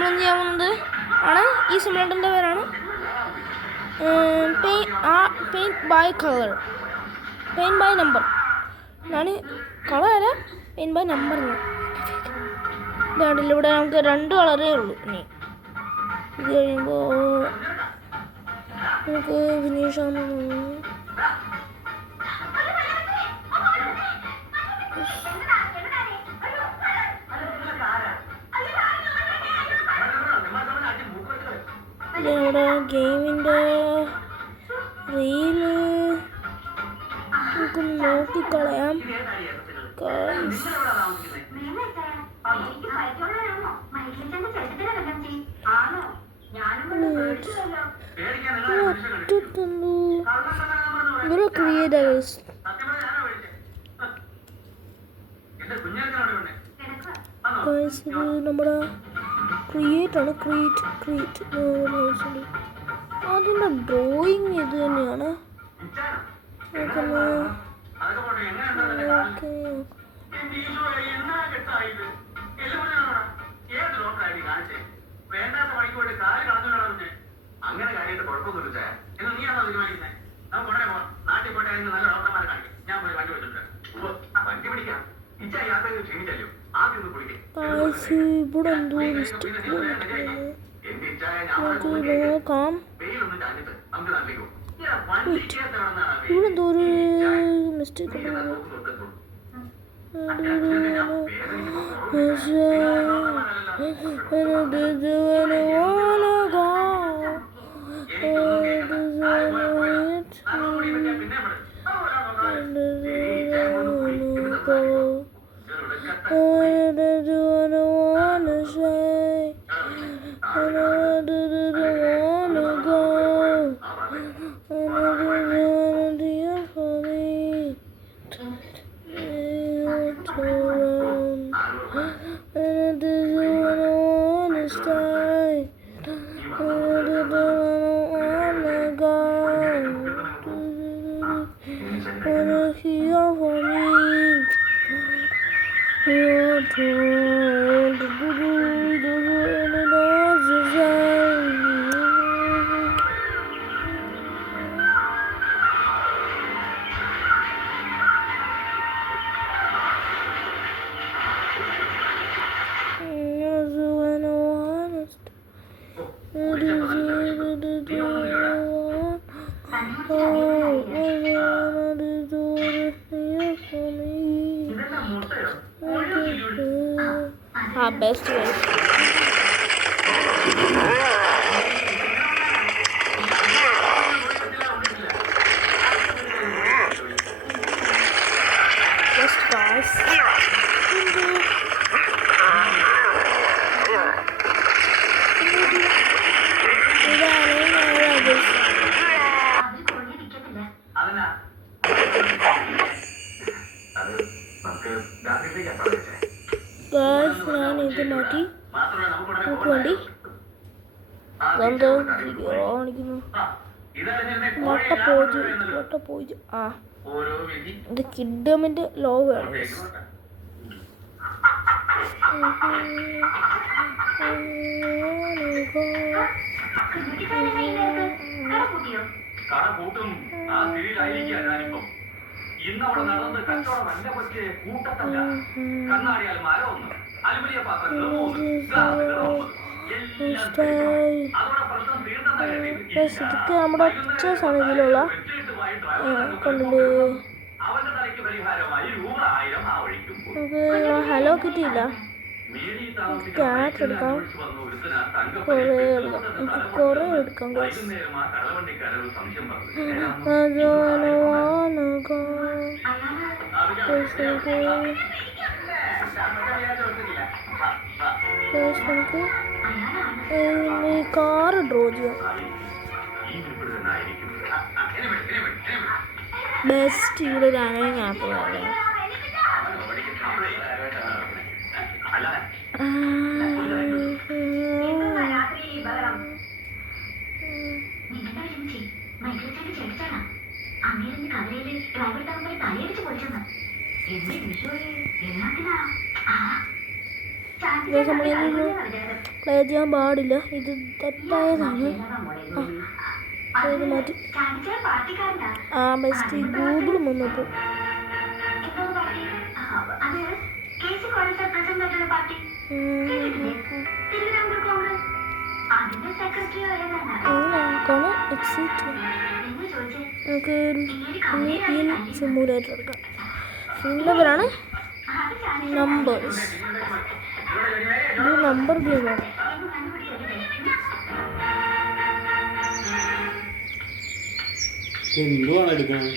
നമ്മൾ ചെയ്യാൻ പോകുന്നത് ആണ് ഈ സിമുലേറ്ററിൻ്റെ പേരാണ് paint by colour, paint by number. ഞാൻ കളർ അല്ല, പെയിൻറ്റ് ബൈ നമ്പർ. ഇതാണ്ടില്ല, ഇവിടെ നമുക്ക് 2 കളറേ ഉള്ളൂ. ഇനി ഇത് കഴിയുമ്പോൾ നമുക്ക് ഫിനിഷ് ആകുന്നു. ഇവിടെ ഗെയിമിൻ്റെ റീല് നമുക്ക് നോക്കിക്കളയാം. ഇവിടെ ക്രിയേറ്റേഴ്സ് നമ്മുടെ ക്രിയേറ്റാണ്. ക്രിയേറ്റ് അതിൻ്റെ ഡ്രോയിങ് ഇത് തന്നെയാണ്. അങ്ങനെ കാര്യമായിട്ട് കുഴപ്പമൊന്നുമില്ല. എന്ന് നീയാണോ തീരുമാനിക്കുന്നത്? നമുക്ക് ഉടനെ പോകാം. നാട്ടിൽ പോയിട്ട് അതിന് നല്ല ഡോക്ടർമാരെ കാണിക്കും. ഞാൻ പോയി വണ്ടി വെച്ചിട്ടുണ്ട്. വണ്ടി പിടിക്കാം. ഇച്ച യാത്ര ക്ഷീണിച്ചല്ലോ. ആദ്യം ഒന്ന് കുളിക്കും. വെയിലൊന്നും ചാഞ്ഞിട്ട് നമുക്ക് നാട്ടിലേക്ക് പോകും. ഇവിടെ ഒരു mistake best way. Just guys. ഞാൻ ഇത് മാറ്റി നമുക്ക് വേണ്ടി കാണിക്കുന്നു. മുട്ടപ്പോജ് ആ ഇത് കിഡ്ഡമിൻ്റെ ലോഗാണ്. ഇന്നവിടെ നടന്ന് കച്ചവടം എന്നെ പറ്റിയ കൂട്ടത്തല്ല. കണ്ണാടിയാൽ മരമൊന്നും അലുമിനിയ പാത്രങ്ങളും നമ്മുടെ ഒറ്റ സമയത്തിലുള്ള അവന്റെ തലയ്ക്ക് പരിഹാരമായി രൂപ 1000 ആ വഴിക്കും. നമുക്ക് ഹലോ കിട്ടിയില്ല. ക്യാറ്റ് എടുക്കാം, കുറേ എടുക്കാം. നമുക്ക് ഈ കാറ് ഡ്രോ ചെയ്യാം. ബെസ്റ്റ് ഇവിടെ റാനിങ് ആപ്പ് പറയാം. നമ്മളൊരു പ്ലേ ചെയ്യാൻ പാടില്ല, ഇത് തെറ്റായതാണ്. ഇത് മാറ്റി. ആ ബെസ്റ്റ് ഗൂഗിൾ മുന്നോട്ട്. നമുക്ക് ഈ സിമുലേറ്റർ എടുക്കാം. സിമുലേറ്ററാണ് നമ്പേഴ്സ്. ഇത് നമ്പർ ഗെയിമാണ്. എന്തുവാണ് എടുക്കുന്നത്?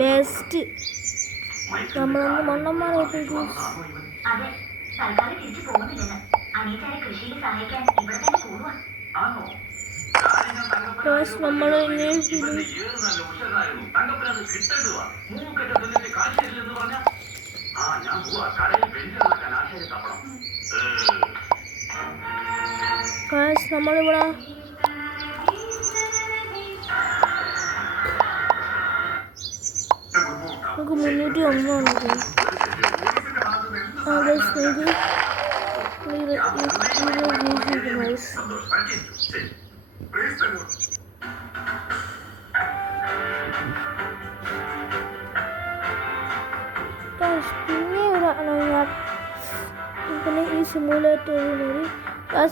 ബെസ്റ്റ് നമ്മളൊന്ന് മണ്ണന്മാരായിട്ട് നമ്മൾ നമ്മളിവിടെ നമുക്ക് 301 പിന്നെ ഈ സിമുലേറ്ററിൽ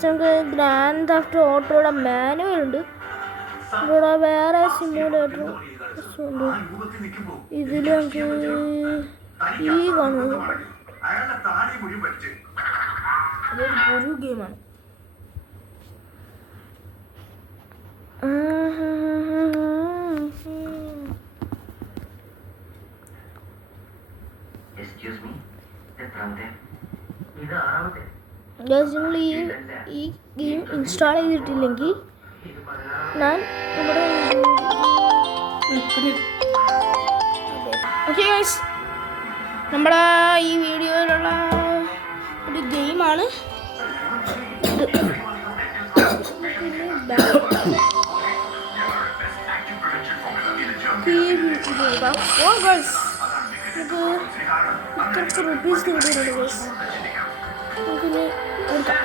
നമുക്ക് ഗ്രാൻഡ് തെഫ്റ്റ് ഓട്ടോയുടെ മാനുവൽ ഉണ്ട്. ഇവിടെ വേറെ സിമുലേറ്റർ ഉണ്ട്. ഇതിൽ നമുക്ക് ഈ കാണുന്നത് അതൊരു ഗെയിമാണ്. നിങ്ങൾ ഈ ഗെയിം ഇൻസ്റ്റാൾ ചെയ്തിട്ടില്ലെങ്കിൽ ഞാൻ നമ്മുടെ ഓക്കെ ഗൈസ്, നമ്മുടെ ഈ വീഡിയോയിലുള്ള ഒരു ഗെയിമാണ് ഇത്. നമുക്ക് റുപ്പീസ് കിട്ടിയിട്ടുണ്ട് ഗൈസ്. നമുക്കിനി എടുക്കാം.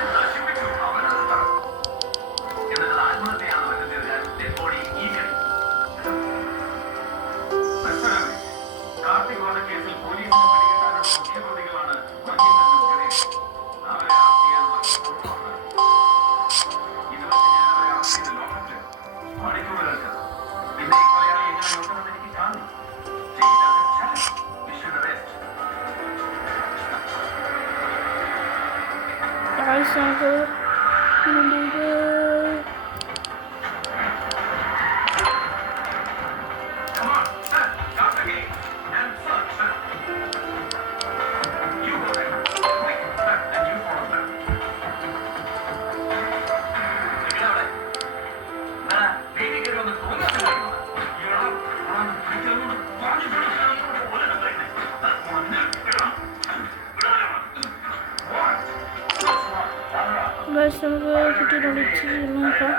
നമുക്ക് കിട്ടിയിട്ടുണ്ട്. നോക്കാം.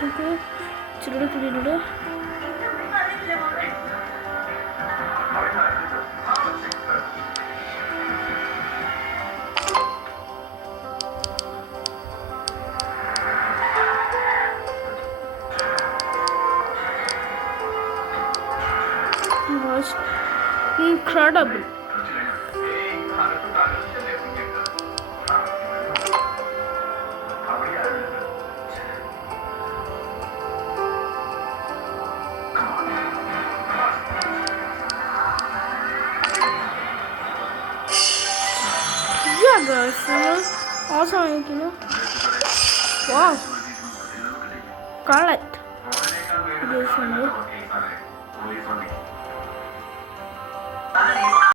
നമുക്ക് ഇച്ചിരി കിട്ടിയിട്ടുണ്ട്. Incredible. Yeah guys, awesome. Wow. Collect. This one.